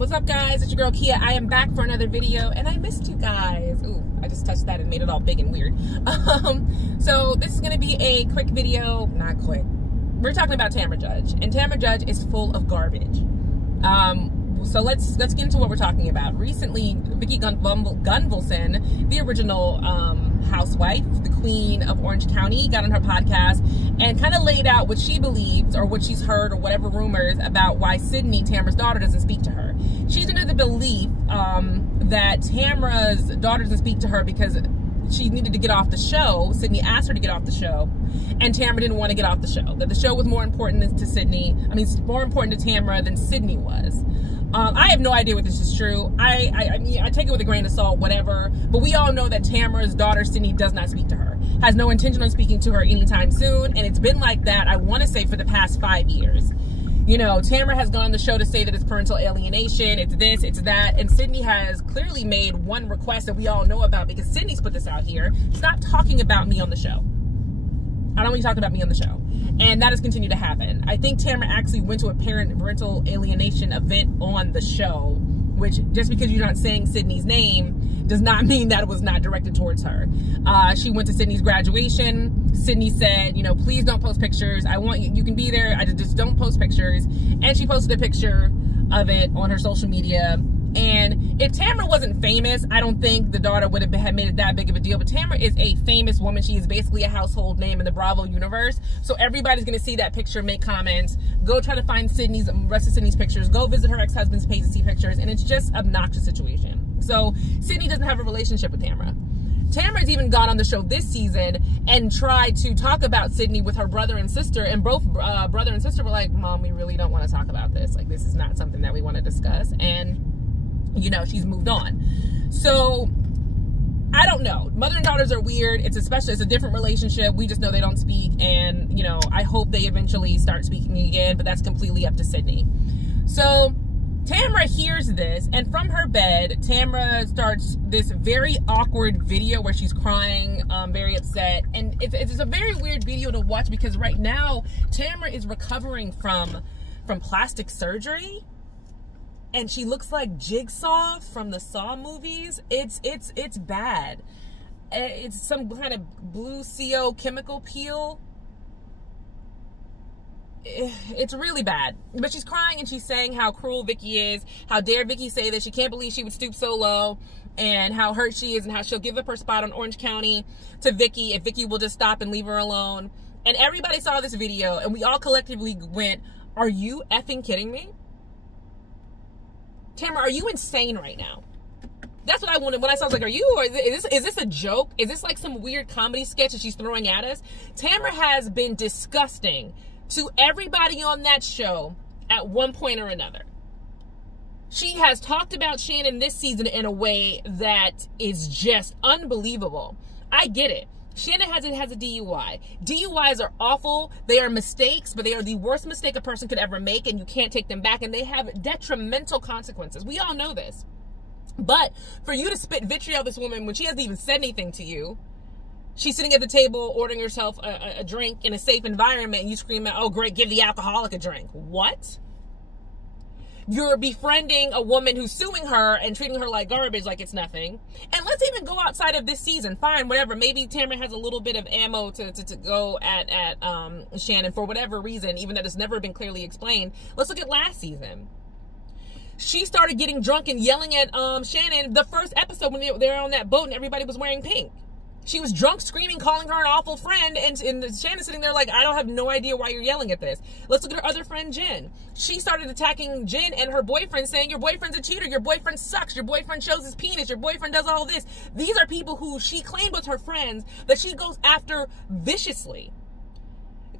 What's up, guys? It's your girl Kia. I am back for another video, and I missed you guys. Ooh, I just touched that and made it all big and weird. So this is gonna be a quick video. Not quick. We're talking about Tamra Judge, and Tamra Judge is full of garbage. So let's get into what we're talking about. Recently, Vicki Gunvalson, the original housewife, the queen of Orange County, got on her podcast and kind of laid out what she believes or what she's heard or whatever rumors about why Sydney, Tamra's daughter, doesn't speak to her. She's under the belief that Tamra's daughter doesn't speak to her because she needed to get off the show. Sydney asked her to get off the show, and Tamra didn't want to get off the show. That the show was more important to Sydney. I mean, more important to Tamra than Sydney was. I have no idea what this is true. I mean, I take it with a grain of salt, whatever. But we all know that Tamra's daughter, Sydney, does not speak to her. Has no intention on speaking to her anytime soon. And it's been like that, I want to say, for the past 5 years. You know, Tamra has gone on the show to say that it's parental alienation, it's this, it's that. And Sydney has clearly made one request that we all know about because Sydney's put this out here. Stop talking about me on the show. I don't want you talking about me on the show. And that has continued to happen. I think Tamra actually went to a parental alienation event on the show, which just because you're not saying Sydney's name does not mean that it was not directed towards her. She went to Sydney's graduation. Sydney said, you know, please don't post pictures. I want you, you can be there. I just don't post pictures. And she posted a picture of it on her social media. And if Tamra wasn't famous, I don't think the daughter would have made it that big of a deal. But Tamra is a famous woman. She is basically a household name in the Bravo universe. So everybody's going to see that picture, make comments, go try to find rest of Sydney's pictures, go visit her ex-husband's page to see pictures. And it's just an obnoxious situation. So Sydney doesn't have a relationship with Tamra. Tamra's even gone on the show this season and tried to talk about Sydney with her brother and sister. And both brother and sister were like, Mom, we really don't want to talk about this. Like, this is not something that we want to discuss. And you know, she's moved on. So I don't know. Mother and daughters are weird. It's a different relationship. We just know they don't speak. And, you know, I hope they eventually start speaking again, but that's completely up to Sydney. So Tamra hears this, and from her bed, Tamra starts this very awkward video where she's crying, very upset. And it's a very weird video to watch because right now, Tamra is recovering from plastic surgery. And she looks like Jigsaw from the Saw movies. It's bad. It's some kind of blue CO chemical peel. It's really bad. But she's crying and she's saying how cruel Vicki is. How dare Vicki say that she can't believe she would stoop so low. And how hurt she is and how she'll give up her spot on Orange County to Vicki if Vicki will just stop and leave her alone. And everybody saw this video and we all collectively went, are you effing kidding me? Tamra, are you insane right now? That's what I wanted when I saw. I was like, are you, or is this a joke? Is this like some weird comedy sketch that she's throwing at us? Tamra has been disgusting to everybody on that show at one point or another. She has talked about Shannon this season in a way that is just unbelievable. I get it. Shannon has a DUI. DUIs are awful. They are mistakes, but they are the worst mistake a person could ever make, and you can't take them back, and they have detrimental consequences. We all know this. But for you to spit vitriol at this woman when she hasn't even said anything to you, she's sitting at the table ordering herself a drink in a safe environment, and you scream out, oh, great, give the alcoholic a drink. What? You're befriending a woman who's suing her and treating her like garbage, like it's nothing. And let's even go outside of this season. Fine, whatever. Maybe Tamra has a little bit of ammo to go at Shannon for whatever reason, even though it's never been clearly explained. Let's look at last season. She started getting drunk and yelling at Shannon the first episode when they were on that boat and everybody was wearing pink. She was drunk, screaming, calling her an awful friend, and Shannon's sitting there like, I don't have no idea why you're yelling at this. Let's look at her other friend, Jen. She started attacking Jen and her boyfriend, saying, your boyfriend's a cheater, your boyfriend sucks, your boyfriend shows his penis, your boyfriend does all this. These are people who she claimed was her friends that she goes after viciously.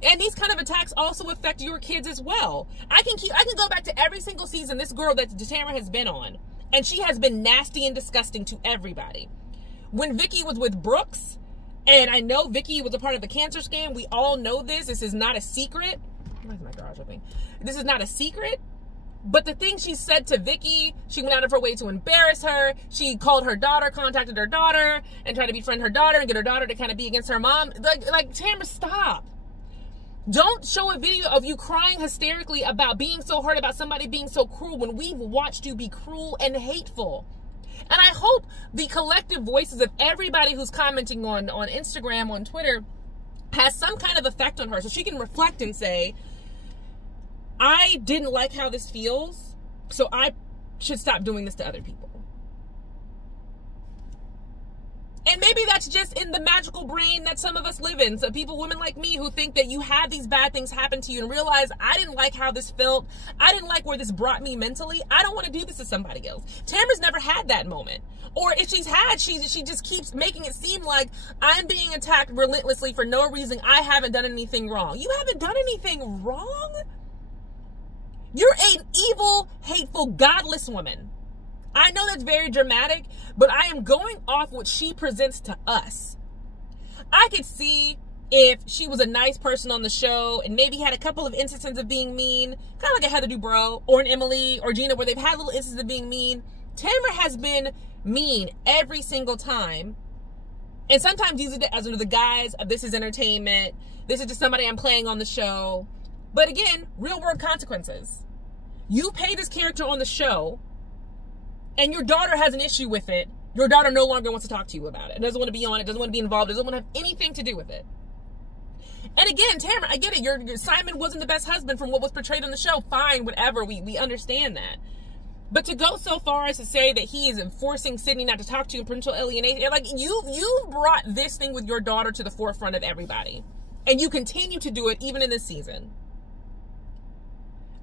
And these kind of attacks also affect your kids as well. I can go back to every single season this girl that Tamra has been on, and she has been nasty and disgusting to everybody. When Vicki was with Brooks, and I know Vicki was a part of the cancer scam, we all know this. This is not a secret. Where's my garage opening? This is not a secret. But the thing she said to Vicki, she went out of her way to embarrass her. She called her daughter, contacted her daughter, and tried to befriend her daughter and get her daughter to kind of be against her mom. Like Tamra, stop. Don't show a video of you crying hysterically about being so hurt about somebody being so cruel when we've watched you be cruel and hateful. And I hope the collective voices of everybody who's commenting on Instagram, on Twitter, has some kind of effect on her so she can reflect and say, I didn't like how this feels, so I should stop doing this to other people. And maybe that's just in the magical brain that some of us live in. So people, women like me, who think that you have these bad things happen to you and realize, I didn't like how this felt. I didn't like where this brought me mentally. I don't want to do this to somebody else. Tamra's never had that moment. Or if she's had, she just keeps making it seem like I'm being attacked relentlessly for no reason. I haven't done anything wrong. You haven't done anything wrong? You're an evil, hateful, godless woman. I know that's very dramatic, but I am going off what she presents to us. I could see if she was a nice person on the show and maybe had a couple of instances of being mean, kind of like a Heather Dubrow or an Emily or Gina, where they've had little instances of being mean. Tamra has been mean every single time. And sometimes these are under the guise of this is entertainment. This is just somebody I'm playing on the show. But again, real world consequences. You pay this character on the show, and your daughter has an issue with it. Your daughter no longer wants to talk to you about it. Doesn't want to be on it. Doesn't want to be involved. Doesn't want to have anything to do with it. And again, Tamra, I get it. Your Simon wasn't the best husband from what was portrayed on the show. Fine, whatever. We understand that. But to go so far as to say that he is enforcing Sydney not to talk to you in potential alienation, like you brought this thing with your daughter to the forefront of everybody. And you continue to do it even in this season.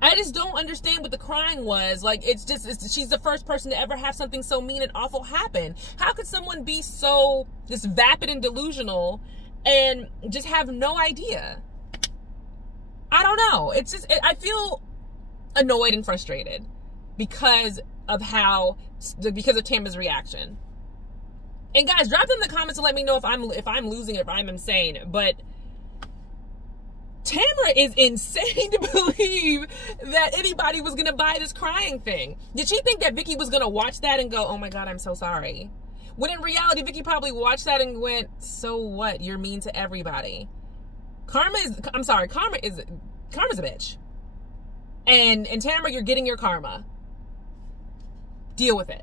I just don't understand what the crying was. Like, she's the first person to ever have something so mean and awful happen. How could someone be so just vapid and delusional and just have no idea? I don't know. I feel annoyed and frustrated because of Tamra's reaction. And guys, drop in the comments to let me know if I'm losing it, if I'm insane. But Tamra is insane to believe that anybody was going to buy this crying thing. Did she think that Vicky was going to watch that and go, oh my God, I'm so sorry? When in reality, Vicky probably watched that and went, so what? You're mean to everybody. Karma's a bitch. And Tamra, you're getting your karma. Deal with it.